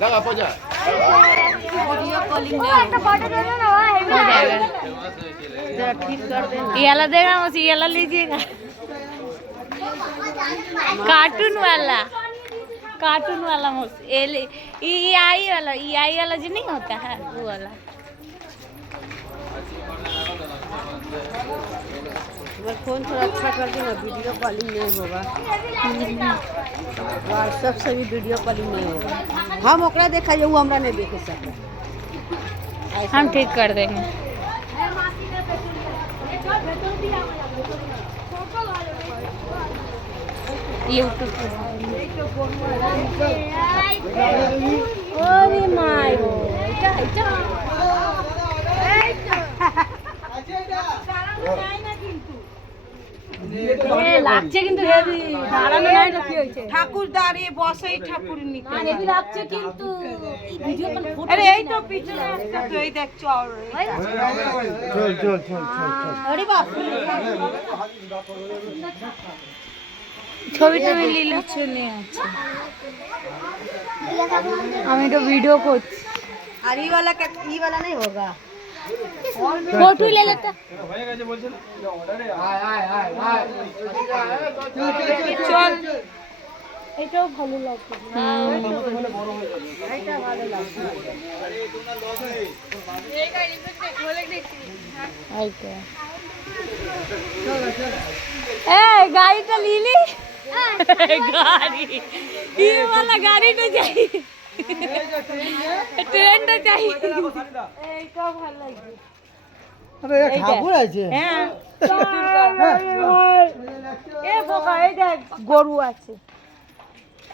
लगा पहुंचा video calling हो जाएगा। जरा ठीक कर देना। ये वाला देगा मुझे, ये वाला लीजिएगा। कार्टून वाला ई आई वाला जो नहीं होता है वो वाला। फोन थोड़ा अच्छा कर देना, वीडियो कॉलिंग नहीं होगा। व्हाट्सएप से भी वीडियो कॉलिंग नहीं होगा। हम ओकरा देखा वो हमरा नहीं देखे सकते। हम ठीक कर देंगे। यूट्यूब अरे माय লাগছে কিন্তু হেভি দাঁড়ানো নাই তো কি হইছে ঠাকুর দাঁড়িয়ে বসেই ঠাকুর নিতে হেভি লাগছে কিন্তু এই ভিডিও কল ফটো আরে এই তো পিছনে একটা তো এই দেখ চল চল আরে বাপ ছবিটা আমি লীলা চলে আছে আমি তো ভিডিও করছি আর এই वाला नहीं होगा फोटो ले लेता चल এটাও ভালো লাগছে এটা ভালো লাগছে এই গাড়ি খোলে দেখছি আইটা ए गाड़ी तो ली ली गाड़ी ये वाला गाड़ी तो चाहिए ट्रेन तो चाहिए এইটা ভালো লাগছে আরে ঠাকুর আছে হ্যাঁ এ বোকা এই দেখ গরু আছে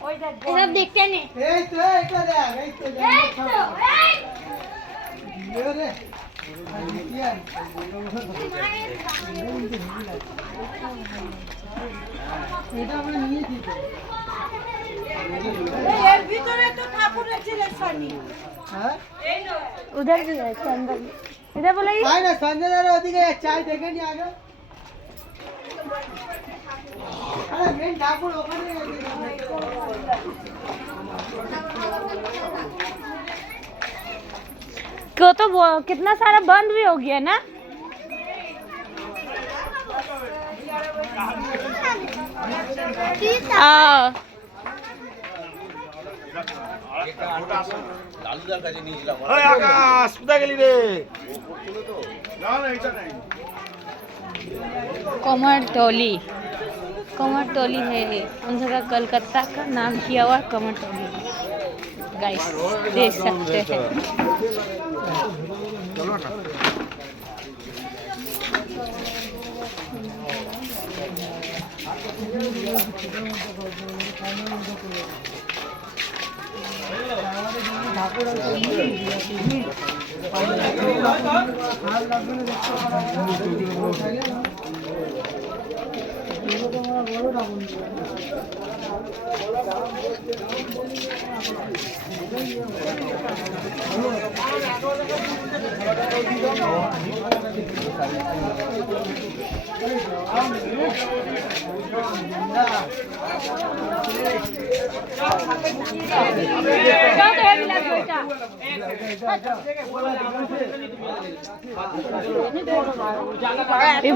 ওই দেখ এসব দেখতে নে এই তো এটা দেখ এই তো রে এটা আমরা নিয়েছি তো এর ভিতরে তো ঠাকুর আছে লেসানি হ্যাঁ उधर भी है अंदर इधर बोला আয় না সঞ্জয়দার ওদিকে চাই দেখে নি আগে আরে মেন ঠাকুর ওখানে क्यों तो कितना सारा बंद भी हो गया ना आकाश কোথায় গেলি রে कमरटोली है उन जगह कलकत्ता का नाम किया हुआ कमरटोली गाइस देख सकते हैं चलो ना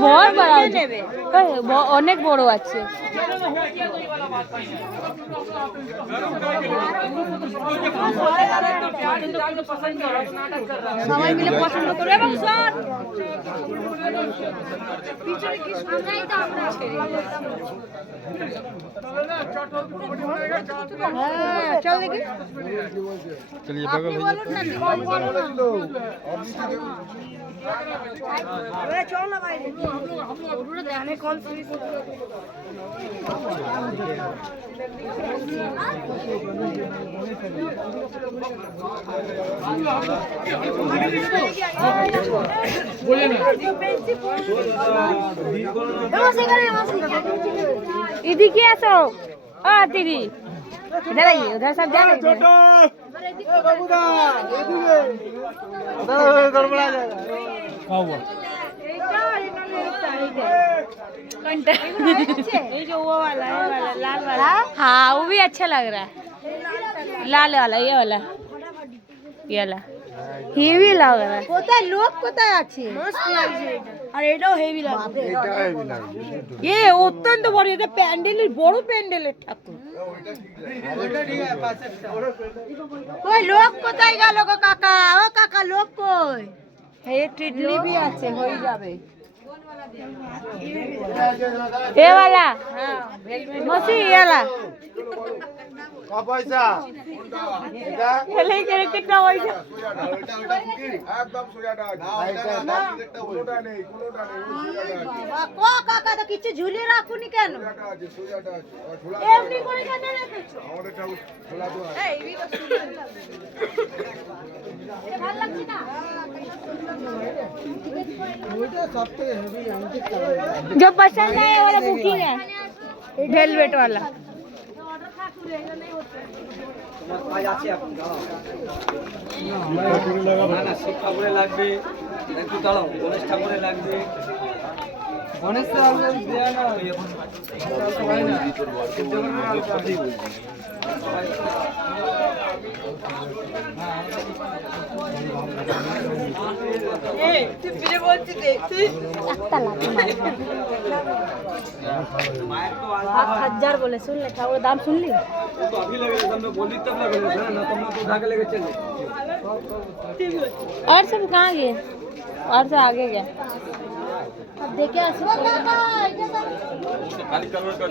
बहुत बड़ा অনেক বড় আছে সবাই মিলে পছন্দ করে এবং স্যার পিছনে কি সুন্দর তো আমরা হ্যাঁ চল দেখি चलिए बगल हो अरे चल ना भाई हम लोग देखने कौन सी इधर क्या सो आ तेरी इधर आइए उधर सब जा रहे हैं বাবুদা এদিকে গড়বড়া যাবে क्या हुआ ये जो वो वाला है वाला लाल वाला हाँ वो भी अच्छा लग रहा है लाल वाला ये वाला হেভি লাগে না কোথায় লোক কোথায় আছে আর এটাও হেভি লাগে এ অত্যন্ত বড় এটা প্যান্ডেলের বড় প্যান্ডেলের ঠাকুর ওই লোক কোথায় গেল গো কাকা ও কাকা লোক কই এই টিডলি আছে হয়ে যাবে এ वाला মসি ये वाला ক পয়সা এটা খেলে গেলে কিটা হই যা একদম সোজাটা আছে কোনোটা নেই কো কাকা তো কিছু ঝুলিয়ে রাখুনি কেন সোজাটা আছে এমনি করে কেন রেখেছো আমাদের ঠাকুর খোলা তো আছে এই ভিডিও সুন্দর এ ভালো লাগছে না ওইটা সবথেকে হেভি আমাকে जो पसंद है वाला बुकिंग है वेलवेट वाला কাজ আছে আপনি না না শিব ঠাকুরে লাগবে একটু দাঁড়াও গণেশ ঠাকুরে লাগবে গণেশ ঠাকুরে দেয়া না এই তুই বিলে বলছিস দেখছিস একটা লাগে মায়ের তো 5000 बोले सुन ले ठाकुर दाम सुन ली वो तो अभी लगे तुमने बोली तब लगे ना तुम तो उठा के लेके चले और सब कहाँ गए और से आगे गया अब देखे ऐसे খালি কলর কর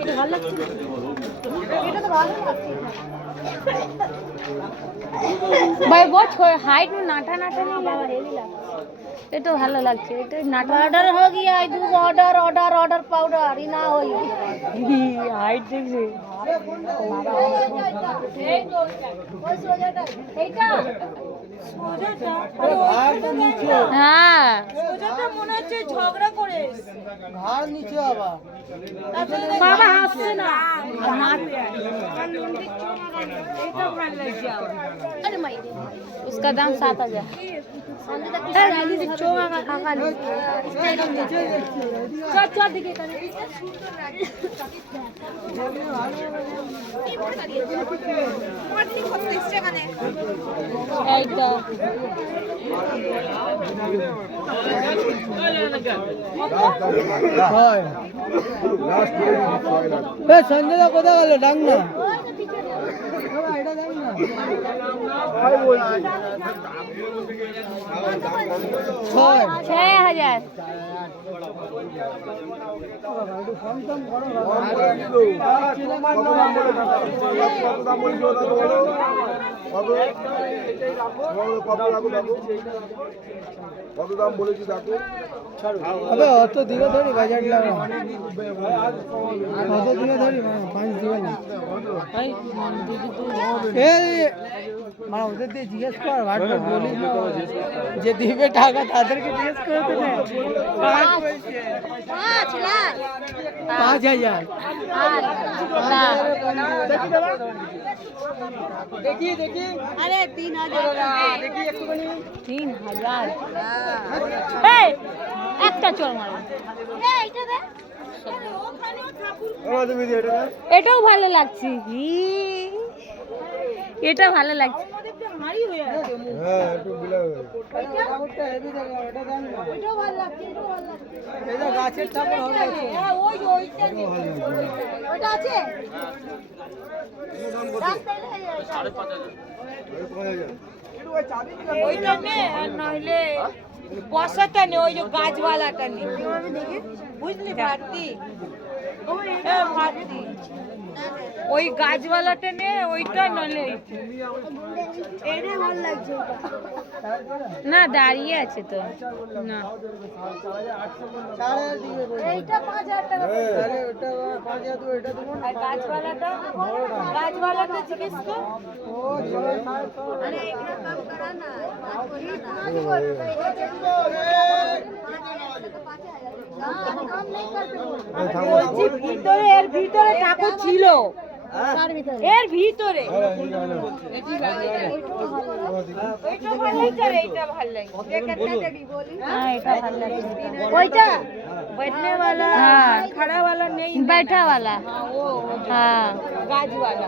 এটা তো ভালো লাগছে ভাই बहुत हाइट में नाटा नाटा नहीं लगा हेवी लगा ये तो ভালো লাগছে এটা নাটা অর্ডার हो गया दू ऑर्डर ऑर्डर ऑर्डर पाउडर ই না হই হাইট দেখছে এই তো ওই সোজাটা এইটা সোজাটা হ্যাঁ সোজাটা মনে হচ্ছে ঝগড়া করে ঘাড় নিচে আবার বাবা হাসছে না अरे माई उसका दाम 7000 সঞ্জয় দা কোথায় গেল ডাক না এটা ডাক না 6000 কত দাম বলেছি দেখো अबे অত দিকে ধরি বাজার লাগা অত দিকে ধরি 5 দিবে না এই মানে ওদের দিয়ে জিজ্ঞেস কর ভাটটা বলি যে দিবে টাকা তাদেরকে জিজ্ঞেস করতে না 5 লাখ 5000 देखिए देखिए अरे 3000 देखिए একটুখানি 3000 এই একটা চল মারো এইটা দে এটাও ভালো লাগছে এটা ভালো লাগছে হ্যাঁ একটু বিলা ঠাকুরটা হেভি দেখো এটা দাম না এটাও ভালো লাগছে এটাও ভালো লাগছে এটা গাছের ঠাকুর হবে হ্যাঁ ওই ওইটা ওইটা আছে দাম তাইলে 5500 ওইটা নে আর নইলে পয়সাটা নে ওই যে গাছওয়ালাটা নে বুঝলি ভারতী এ ভারতী ওই গাছওয়ালাটা নে ওইটা নইলে এইটা ভালো লাগছে না দাঁড়িয়ে আছে তো না এইটা 5000 টাকা আরে ওটা 5000 তো এটা দেবো আর গাছওয়ালাটা জিজ্ঞেস কর ও अरे इतना कम करा ना ভিতরে এর ভিতরে ঠাকুর ছিল এর ভিতরে এইটা ভালো লাগছে আর এইটা ভালো লাগছে হ্যাঁ এটা ভালো লাগছে ওইটা बैठने वाला हाँ खड़ा वाला नहीं बैठा वाला हाँ वो हाँ गाज वाला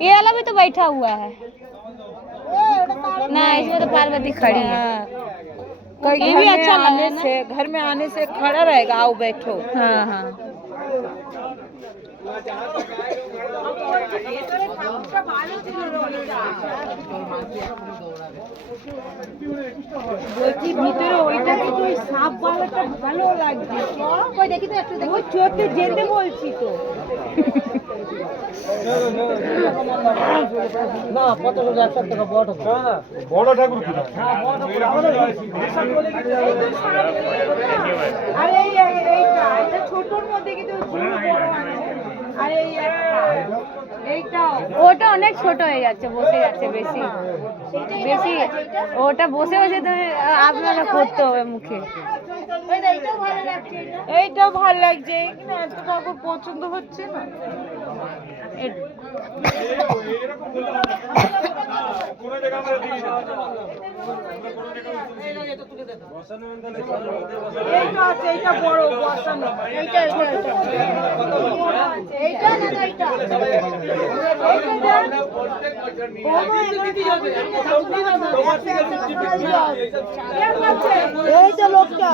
ये वाला भी तो बैठा हुआ है ना, इसमें तो पार्वती खड़ी है। ये भी अच्छा लगने से, घर में आने से खड़ा रहेगा, आओ बैठो। हाँ हाँ বলছি ভিতরে ওইটা কিন্তু ওই সাপ বালাটা ভালো লাগছে। কই দেখি তো একটু দেখো, চোখে যেতে বলছি তো। না কত লোক একসাথে বড় বড় ঠাকুর কি আরে এইটা এটা ছোটর মধ্যে কিন্তু বড় আছে। আরে এইটা ওটা অনেক ছোট হয়ে যাচ্ছে, বসে যাচ্ছে বেশি বেশি, ওটা বসে বসে তুমি আপনারা করতে হবে মুখে। এইটাও ভালো লাগছে, কিন্তু এত ঠাকুর পছন্দ হচ্ছে না। এইটা আছে, এইটা বড় বসানো, এইটা এইটা এইটা এইটা এই তো লোকটা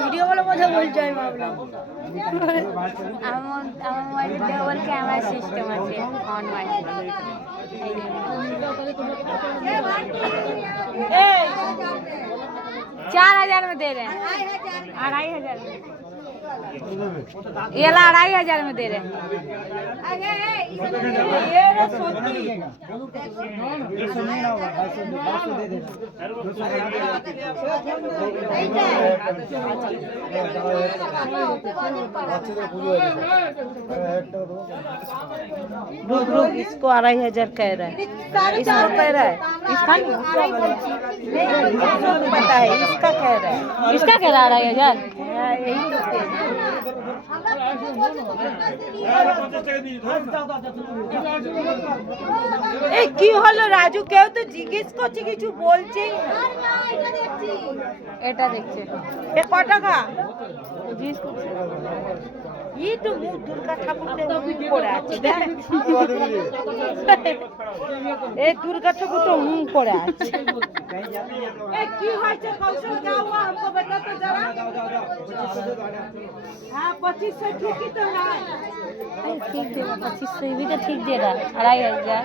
ভিডিও বলে কথা বলছি। আমি ভাবলাম আমার মোবাইলে ডবল ক্যামেরা সিস্টেম আছে অন হয়। 4000 में दे रहे हैं, 2500 में। ये ला 2500 में दे रहे हैं। इसको 2500 कह रहा है, इसको कह रहा है, इसका पता है, इसका कह रहा है, इसका कह रहा है 2500। यही तो এই কি হলো রাজু, কেউ তো জিজ্ঞেস করছে, কিছু বলছেই না। এটা দেখছে এ ক টাকা জিজ্ঞেস করছে। এই তো মুখ দুর্গা ঠাকুরটা পড়ে আছে, দেখ এই দুর্গা ঠাকুর তো মুখ পড়ে আছে। এই কি হয়েছে কৌশল, क्या हुआ हमको बता तो जरा। हाँ 2500 ठीक ही तो है, ठीक दे 2500 भी तो ठीक दे रहा है, 2500।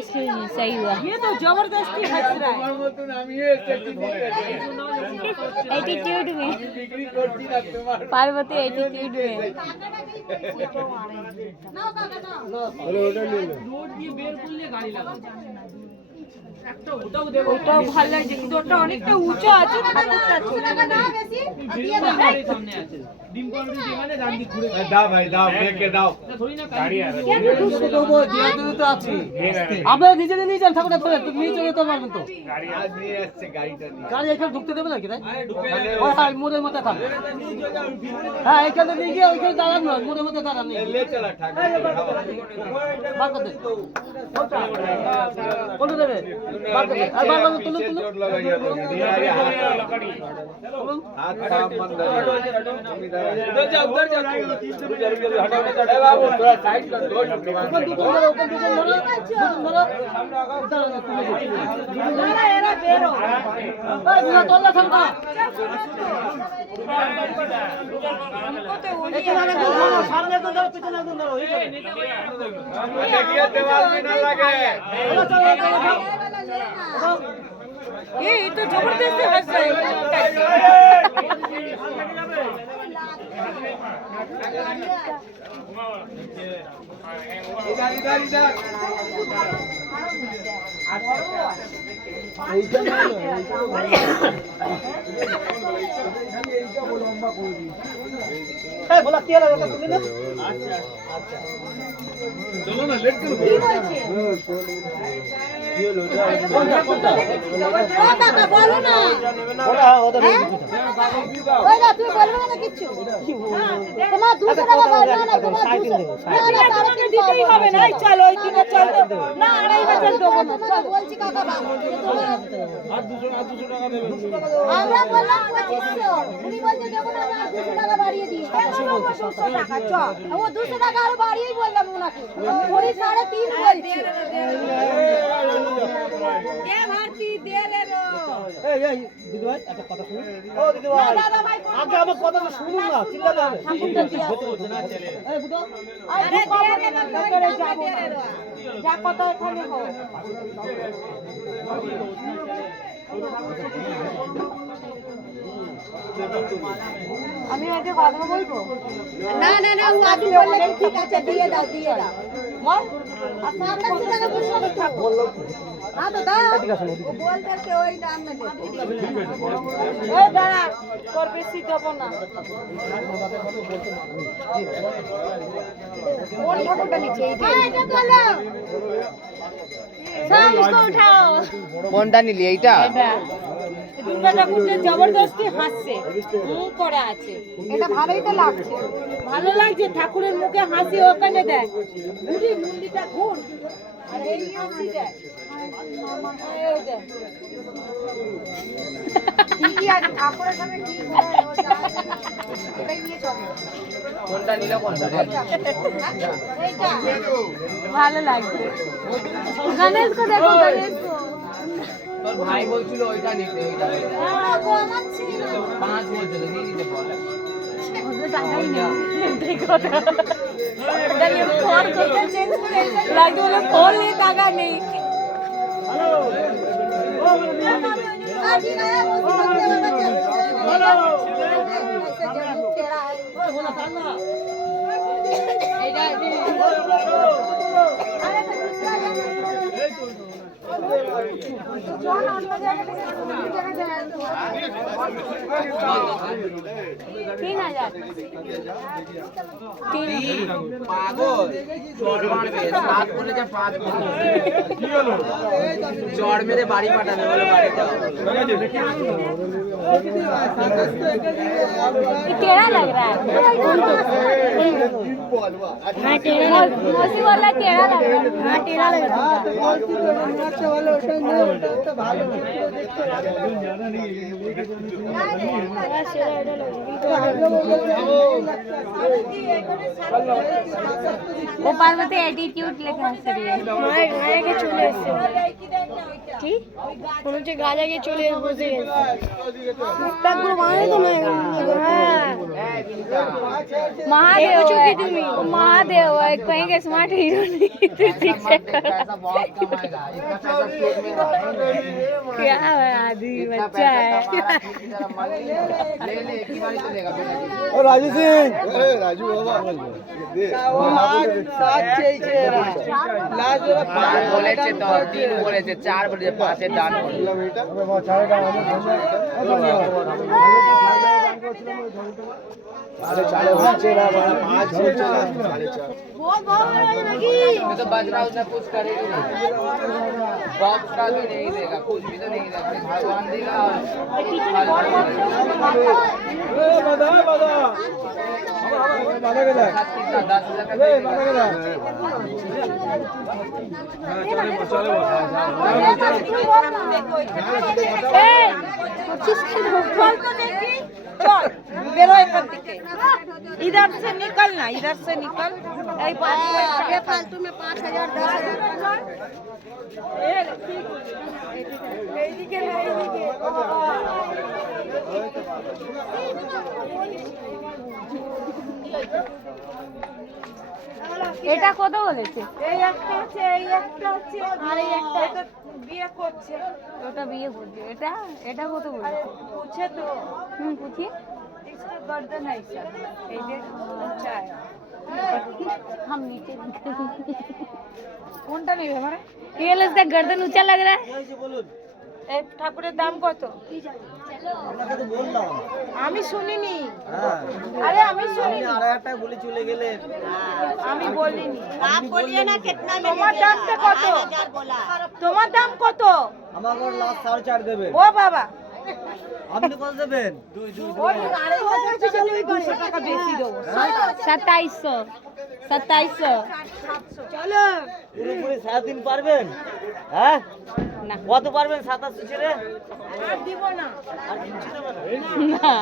इसलिए सही हुआ। ये तो जबरदस्ती हंस रहा है एटीट्यूड में, पार्वती एटीट्यूड में। ওটাও ভালো লাগছে, কিন্তু ওটা অনেকটা উঁচু আছে, ঠাকুরটা ছোট। দাও ভাই দাও, মেয়েকে দাও। আপনারা নিজে নিয়ে যান ঠাকুরটা ধরে, তুমি নিয়ে চলে যেতে পারবেন তো। আজ নিয়ে আসছে গাড়িটা নিয়ে। গাড়ি এখানে ঢুকতে দেবে নাকি? হ্যাঁ মোড়ের মধ্যে থাক। হ্যাঁ এখানে নিয়ে গিয়ে ওইখানে দাঁড়ান না, মোড়ের মধ্যে দাঁড়ান। ले चला ठाकुर বার করে দে, কোনটা দেবে? বার করে দে, আর বার করে তুলে তুলে जोर लगाइए तो हाथ काम बंद कर उधर जा हटाओ चढ़े बाबू, थोड़ा साइड कर दो। ওখান দুটো ধরো, ওখান দুটো ধরো, দুটো ধরো। এরা বেরো দুটো তোলা থামকা। সামনে তো ধরো, পিছনে একদম ধরো। देखिए दीवार में ना लगे। ये तो जबरदस्ती हंस रहा है। इधर इधर इधर बोला क्या लगा तुमने? চলো না লেট কেন কি বলছে ও কাকা বলো না ওই না তুই বলবে না কিছু তোমার 200 টাকা বাড়বে না তোমার 200 না তাহলে দিতেই হবে না চলো ওই দিনে চল তো না আড়াই বছর দেবো না চল বলছি কাকা আর 200 টাকা দেবেন আমরা বললাম 2500 উনি বলছে দেবো না আর 200 টাকা বাড়িয়ে দিই 200 টাকা চল ও 200 টাকা আরো বাড়িয়েই বললাম ওনাকে উনি 3.5 বলছে কে ভারতী দে রে রো এই দিদি ভাই একটা কথা শুনুন ও দিদি ভাই দাদা ভাই আগে আমার কথাটা শুনুন না চিল্লাতে হবে ঠাকুরটা দিয়া এই বুঝো আরে দে রে না করে যাবো যা কত এখানে হোক আমি একটা কথা বলবো না না না ও আগে বললে ঠিক আছে দিয়ে দাও বল আর সামনে থেকে না বসে থাকো হ্যাঁ তো দাও বলতে কে ওই দাম না দে ওই দাঁড়া তোর বেশি দেব না কোন ঠাকুরটা নিচে এটা বলো সব इसको उठाओ কোনটা নিলি এইটা দুর্গা ঠাকুরটা জবরদস্তি হাসছে মুখ করে আছে এটা ভালোই তো লাগছে ভালো লাগছে ঠাকুরের মুখে হাসি ওখানে দেয় ঘুরি মুন্ডিটা ঘুর আর এই হাসি দেয় এই দেয় ঠিকই আছে ঠাকুরের সামনে কি করে এটাই নিয়ে চলো কোনটা নিলে কোনটা এইটা ভালো লাগছে গণেশ কো দেখো গণেশ কো তোর ভাই বলছিল ওইটা নিতে ওইটা আমার ছিল 5 বলছিল নিয়ে নিতে বলে ওদের টাকাই নেই দেখো দাঁড়িয়ে ফোন করতে চেঞ্জ করে লাগে বলে ফোন নিয়ে টাকা নেই तीन हजार পাগল চড় মারবে 7 বলে যে 5 বলে কি হলো চড় মেরে বাড়ি পাঠাবে বলে বাড়ি দাও टेढ़ा लग रहा है हाँ टेढ़ा मौसी वाला टेढ़ा लग रहा है हाँ टेढ़ा लग रहा वो पार्वती एटीट्यूड लेके हंस रही है गाया के चले ठीक মনে হচ্ছে গাজা গিয়ে চলে বসে গেছে মুখটাগুলো মানে তো নয় महादेव चुकी तुम महादेव कहेंगे स्मार्ट हीरो नहीं क्या है आदमी बच्चा है ও রাজু সিং রাজু বাবা বলেছে তো 3 বলেছে 4 বলেছে 5 এর দান করলাম এটা अरे 4 बच्चे ना 5 बच्चे ना 4.5 बहुत बहुत लगी मैं तो बज रहा उसने कुछ करेगी नहीं बॉक्स का भी नहीं देगा कुछ भी तो नहीं देगा भगवान देगा बाधा गेला 10,000 का बाधा गेला चल बेरो एकर दिखे इधर से निकल ना इधर से निकल এই ये फालतू में 5,000 10,000 এইদিকে না এইদিকে এটা কত বলেছে এই একটা আছে আর এই একটা এটা বিয়ে করছে ওটা বিয়ে করছে এটা কত বলেছে पूछे तो पूछिए इसका गर्दन है ऐसा ये ऊंचा है हम नीचे কোনটা নেবে हमारा ये लगता गर्दन ऊंचा लग रहा है এই ঠাকুরের দাম কত? আপনাকে তো বললাম। আমি শুনিনি। হ্যাঁ আরে আমি শুনিনি। আপনি 2,500 বলে চলে গেলেন। আমি বলিনি। आप बोलिए ना कितना में তোমার দামটা কত? 1000 बोला। তোমার দাম কত? আমাকে লাস্ট 4.5 দেবেন। ও বাবা, আপনি কত দেবেন? ওই 200 টাকা বেশি দেবো। 2700 2700 চলো। পুরোপুরি 3.5 পারবেন? হ্যাঁ না কত পারবেন? 27 ছেড়ে আর দিব না। আর কিছু দেবে না। না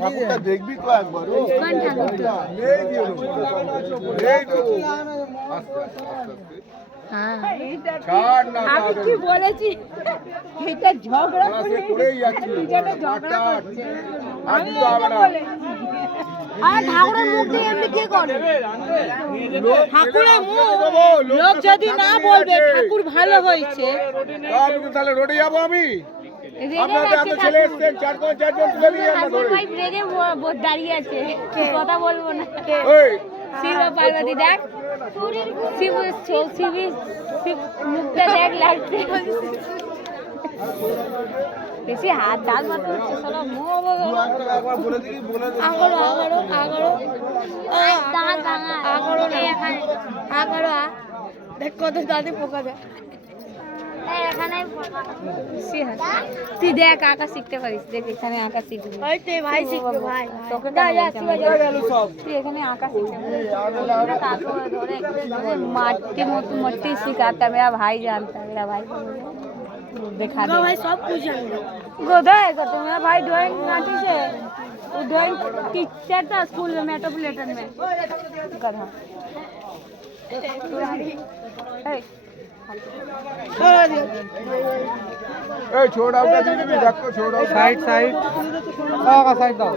ঠাকুরটা দেখবি তো একবার আমি কি বলেছি? এটা ঝগড়া করেই যাচ্ছি ঝগড়া করছে। আমি এটা বলেছি। আর ঠাকুরের মুখ দিয়ে এমনি কি করে? ঠাকুরের মুখ লোক যদি না বলবে ঠাকুর ভালো হয়েছে, তাহলে রোডে যাবো আমি আপনাদের এত ছেলে এসছেন 4 তুলে নিয়ে আমরা ধরে দাঁড়িয়ে আছে, কথা বলবো না। ওই শিব পার্বতী দেখ, শিব শিব শিব মুখটা দেখ লাগছে। বেশি হাত ডাল মারতে হচ্ছে সারা মুখ একবার বলে দিই বলে আগড়ো আগড়ো আগড়ো দাঁত ভাঙা আগড়ো আগড়ো দেখ কত দাঁতে পোকা দেয় এখানে। তুই দেখ আঁকা শিখতে পারিস, দেখ এখানে আঁকা শিখবি। ভাই শিখবে ভাই, তোকে তুই এখানে আঁকা শিখতে পারিস। তারপরে ধরে মাটি মতো मट्टी सिखाता मेरा भाई जानता है, मेरा भाई दिखा दे भाई सब कुछ जानता गोदा है तो मेरा भाई ड्राइंग आती से वो ड्राइंग टीचर था स्कूल में मेट्रोपॉलिटन में गधा। এই ছোড় আউটা দিয়ে দিবি দেখো ছোড় আউট সাইড সাইড দাও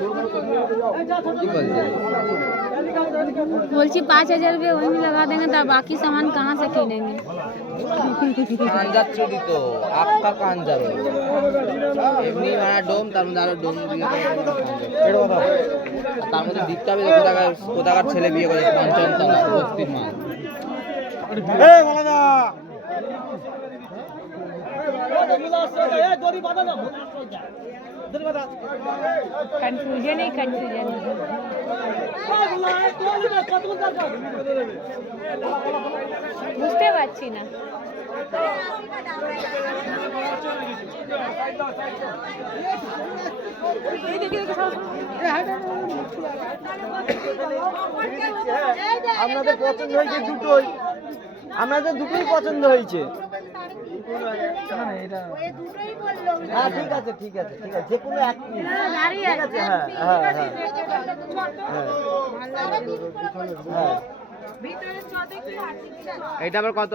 बोलची 5,000 रुपये वहीं में लगा देंगे तो बाकी सामान कहाँ से किनेंगे? কান যাচ্ছে তো আপনার কান যাবে এমনি মানে ডোম তার মধ্যে আরো ডোম দিয়ে তার মধ্যে দিতে হবে কোথাকার ছেলে বিয়ে করে পঞ্চমতলা বস্তির মাল এই বলাদা कंफ्यूजन ही कंफ्यूजन বুঝতে পারছি না। আপনাদের পছন্দ হয়েছে দুটোই, আপনাদের দুটোই পছন্দ হয়েছে। হ্যাঁ ঠিক আছে ঠিক আছে ঠিক আছে, যে কোনো এক piece। ঠিক আছে হ্যাঁ হ্যাঁ হ্যাঁ হ্যাঁ। এটা আবার কত?